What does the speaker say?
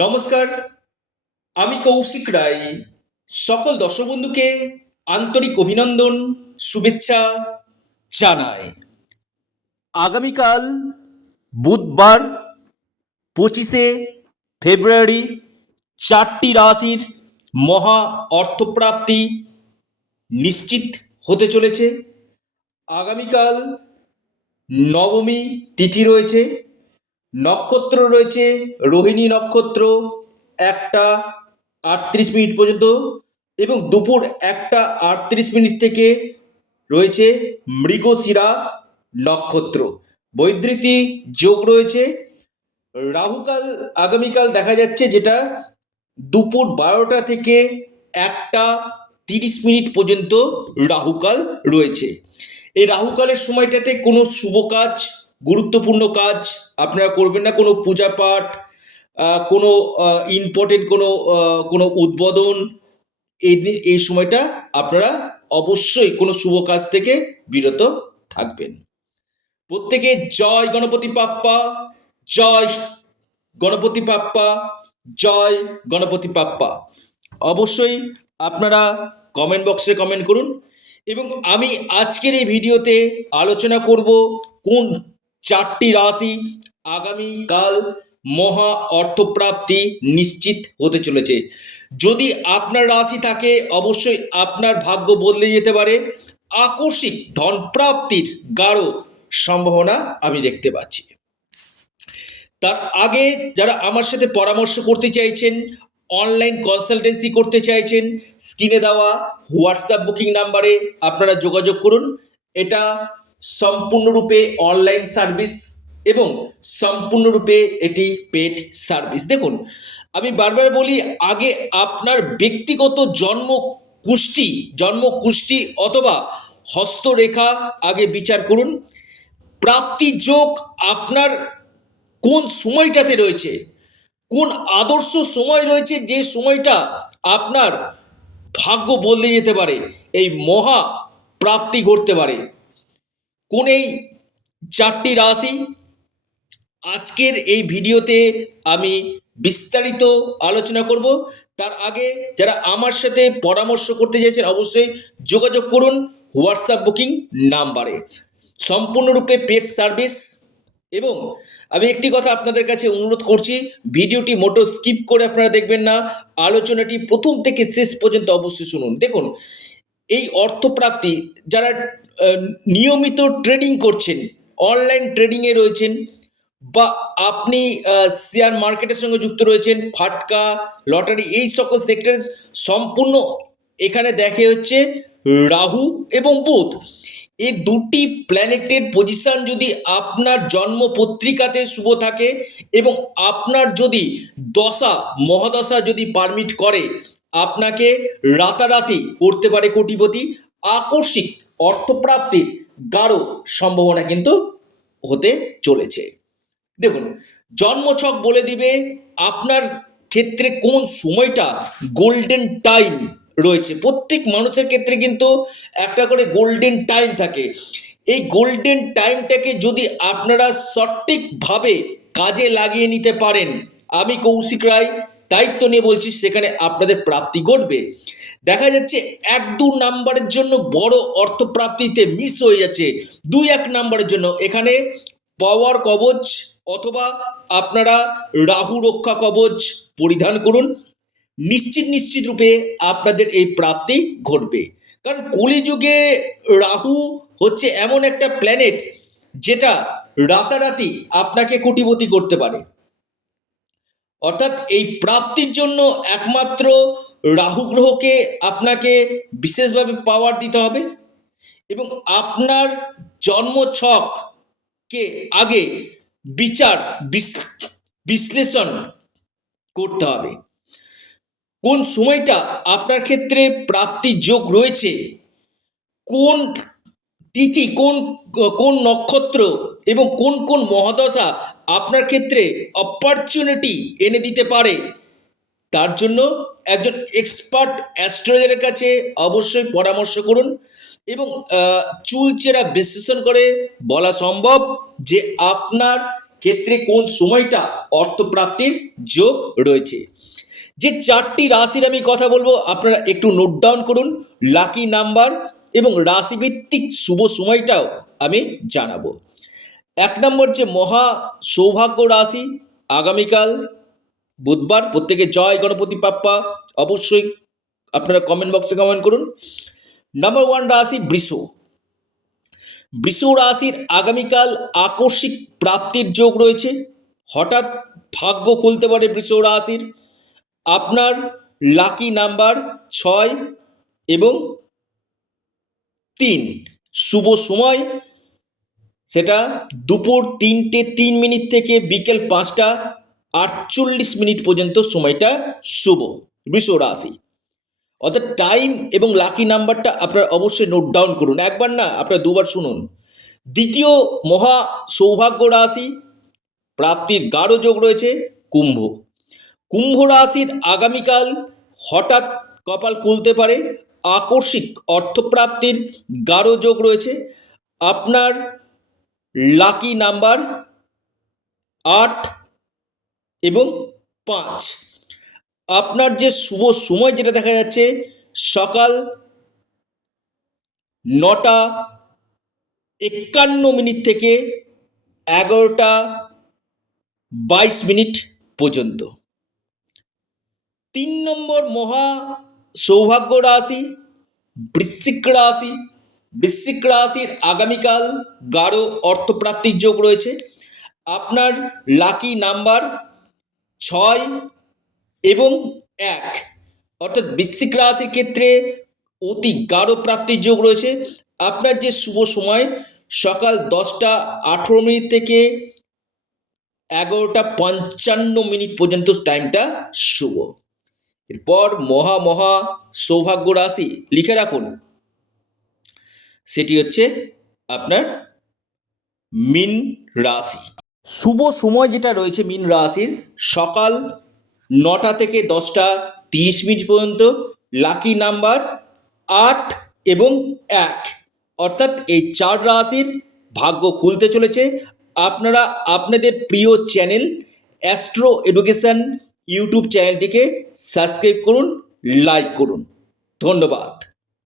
নমস্কার, আমি কৌশিক রায়। সকল দর্শক বন্ধুকে আন্তরিক অভিনন্দন, শুভেচ্ছা জানাই। আগামীকাল বুধবার 25শে ফেব্রুয়ারি 4টি রাশির মহা অর্থপ্রাপ্তি নিশ্চিত হতে চলেছে। আগামীকাল নবমী তিথি রয়েছে, নক্ষত্র রয়েছে রোহিণী নক্ষত্র 1টা 38 মিনিট পর্যন্ত, এবং দুপুর 1টা 38 মিনিট থেকে রয়েছে মৃগশিরা নক্ষত্র। বৈদ্যুতি যোগ রয়েছে। রাহুকাল আগামীকাল দেখা যাচ্ছে, যেটা দুপুর 12টা থেকে 1টা 30 মিনিট পর্যন্ত রাহুকাল রয়েছে। এই রাহুকালের সময়টাতে কোনো শুভ কাজ, গুরুত্বপূর্ণ কাজ আপনারা করবেন না। কোনো পূজা পাঠ, কোনো ইম্পর্টেন্ট কোনো উদ্বোধন, এই সময়টা আপনারা অবশ্যই কোনো শুভ কাজ থেকে বিরত থাকবেন। প্রত্যেকে জয় গণপতি বাপ্পা, জয় গণপতি বাপ্পা, জয় গণপতি বাপ্পা অবশ্যই আপনারা কমেন্ট বক্সে কমেন্ট করুন। এবং আমি আজকের এই ভিডিওতে আলোচনা করব কোন 4টি রাশি আগামীকাল মহা অর্থপ্রাপ্তি নিশ্চিত হতে চলেছে। যদি আপনার রাশি থাকে, অবশ্যই আপনার ভাগ্য বদলে যেতে পারে। আকস্মিক ধনপ্রাপ্তির গাঢ় সম্ভাবনা আমি দেখতে পাচ্ছি। তার আগে যারা আমার সাথে পরামর্শ করতে চাইছেন, অনলাইন কনসালটেন্সি করতে চাইছেন, স্ক্রিনে দেওয়া হোয়াটসঅ্যাপ বুকিং নাম্বারে আপনারা যোগাযোগ করুন। এটা সম্পূর্ণরূপে অনলাইন সার্ভিস এবং সম্পূর্ণরূপে এটি পেড সার্ভিস। দেখুন, আমি বারবার বলি, আগে আপনার ব্যক্তিগত জন্ম কুষ্টি অথবা হস্তরেখা আগে বিচার করুন। প্রাপ্তি যোগ আপনার কোন সময়টাতে রয়েছে, কোন আদর্শ সময় রয়েছে, যে সময়টা আপনার ভাগ্য বদলে যেতে পারে, এই মহা প্রাপ্তি ঘটতে পারে। কোন এই 4টি রাশি আজকের এই ভিডিওতে আমি বিস্তারিত আলোচনা করব। তার আগে যারা আমার সাথে পরামর্শ করতে চাইছেন, অবশ্যই যোগাযোগ করুন হোয়াটসঅ্যাপ বুকিং নাম্বারে। সম্পূর্ণরূপে পেড সার্ভিস। এবং আমি একটি কথা আপনাদের কাছে অনুরোধ করছি, ভিডিওটি মোটো স্কিপ করে আপনারা দেখবেন না, আলোচনাটি প্রথম থেকে শেষ পর্যন্ত অবশ্যই শুনুন। দেখুন, এই অর্থপ্রাপ্তি যারা নিয়মিত ট্রেডিং করছেন, অনলাইন ট্রেডিংয়ে রয়েছেন, বা আপনি শেয়ার মার্কেটের সঙ্গে যুক্ত রয়েছেন, ফাটকা, লটারি, এই সকল সেক্টর সম্পূর্ণ এখানে দেখে হচ্ছে রাহু এবং বুধ। এই দুটি প্ল্যানেটের পজিশন যদি আপনার জন্ম পত্রিকাতে শুভ থাকে এবং আপনার যদি দশা মহাদশা যদি পারমিট করে, আপনাকে রাতারাতি করতে পারে কোটিপতি। আকস্মিক অর্থপ্রাপ্তির গাঢ় সম্ভাবনা কিন্তু হতে চলেছে। দেখুন, জন্মছক বলে দিবে আপনার ক্ষেত্রে কোন সময়টা গোল্ডেন টাইম রয়েছে। প্রত্যেক মানুষের ক্ষেত্রে কিন্তু একটা করে গোল্ডেন টাইম থাকে। এই গোল্ডেন টাইমটাকে যদি আপনারা সঠিকভাবে কাজে লাগিয়ে নিতে পারেন, আমি কৌশিক রায় দায়িত্ব নিয়ে বলছি, সেখানে আপনাদের প্রাপ্তি ঘটবে। দেখা যাচ্ছে 1-2 নাম্বারের জন্য বড় অর্থপ্রাপ্তিতে মিস হয়ে যাচ্ছে। 2-1 নাম্বারের জন্য এখানে পাওয়ার কবচ অথবা আপনারা রাহু রক্ষা কবচ পরিধান করুন। নিশ্চিত রূপে আপনাদের এই প্রাপ্তি ঘটবে। কারণ কলিযুগে রাহু হচ্ছে এমন একটা প্ল্যানেট যেটা রাতারাতি আপনাকে কোটিপতি করতে পারে। অর্থাৎ এই প্রাপ্তির জন্য একমাত্র রাহু গ্রহকে আপনাকে বিশেষভাবে পাওয়ার দিতে হবে এবং আপনার জন্মছককে আগে বিশ্লেষণ করতে হবে। কোন সময়টা আপনার ক্ষেত্রে প্রাপ্তির যোগ রয়েছে, কোন তিথি, কোন কোন নক্ষত্র এবং কোন কোন মহাদশা আপনার ক্ষেত্রে অপরচুনিটি এনে দিতে পারে, তার জন্য একজন এক্সপার্ট অ্যাস্ট্রোলজারের কাছে অবশ্যই পরামর্শ করুন। এবং চুলচেরা বিশ্লেষণ করে বলা সম্ভব যে আপনার ক্ষেত্রে কোন সময়টা অর্থপ্রাপ্তির যোগ রয়েছে। যে 4টি রাশির আমি কথা বলবো আপনারা একটু নোট ডাউন করুন, লাকি নাম্বার এবং রাশিভিত্তিক শুভ সময়টাও আমি জানাবো। 1 নম্বর যে মহা সৌভাগ্য রাশি, আগামীকাল বুধবার, প্রত্যেকে জয় গণপতি বাপ্পা অবশ্যই আপনারা কমেন্ট বক্সে কমেন্ট করুন। নাম্বার 1 রাশি বৃষ। বৃষ রাশির আগামীকাল আকস্মিক প্রাপ্তির যোগ রয়েছে, হঠাৎ ভাগ্য খুলতে পারে বৃষ রাশির। আপনার লাকি নাম্বার 6 এবং 3। শুভ সময় সেটা দুপুর 3:03 থেকে বিকেল 5:48 পর্যন্ত সময়টা শুভ বৃষ রাশি। অর্থাৎ টাইম এবং লাকি নাম্বারটা আপনারা অবশ্যই নোট ডাউন করুন, একবার না আপনারা দুবার শুনুন। দ্বিতীয় মহা সৌভাগ্য রাশি, প্রাপ্তির গাঢ় যোগ রয়েছে কুম্ভ। কুম্ভ রাশির আগামীকাল হঠাৎ কপাল খুলতে পারে, আকস্মিক অর্থপ্রাপ্তির গাঢ় যোগ রয়েছে। আপনার লাকি নাম্বার 8 এবং 5। আপনার যে শুভ সময় যেটা দেখা যাচ্ছে সকাল 9:51 থেকে 11:22 পর্যন্ত। 3 নম্বর মহা সৌভাগ্য রাশি বৃশ্চিক রাশি। বৃশ্চিক রাশির আগামীকাল গাঢ় অর্থপ্রাপ্তির যোগ রয়েছে। আপনার লাকি নাম্বার 6 এবং 1। অর্থাৎ বৃশ্চিক রাশির ক্ষেত্রে অতি গাঢ় প্রাপ্তির যোগ রয়েছে। আপনার যে শুভ সময় সকাল 10:18 থেকে 11:55 পর্যন্ত টাইমটা শুভ। এরপর মহা সৌভাগ্য রাশি লিখে রাখুন, সেটি হচ্ছে আপনার মীন রাশি। শুভ সময় যেটা রয়েছে মীন রাশির সকাল 9টা থেকে 10:30 পর্যন্ত। লাকি নাম্বার 8 এবং 1। অর্থাৎ এই 4 রাশির ভাগ্য খুলতে চলেছে। আপনারা আপনাদের প্রিয় চ্যানেল অ্যাস্ট্রো এডুকেশন ইউটিউব চ্যানেলটিকে সাবস্ক্রাইব করুন, লাইক করুন। ধন্যবাদ।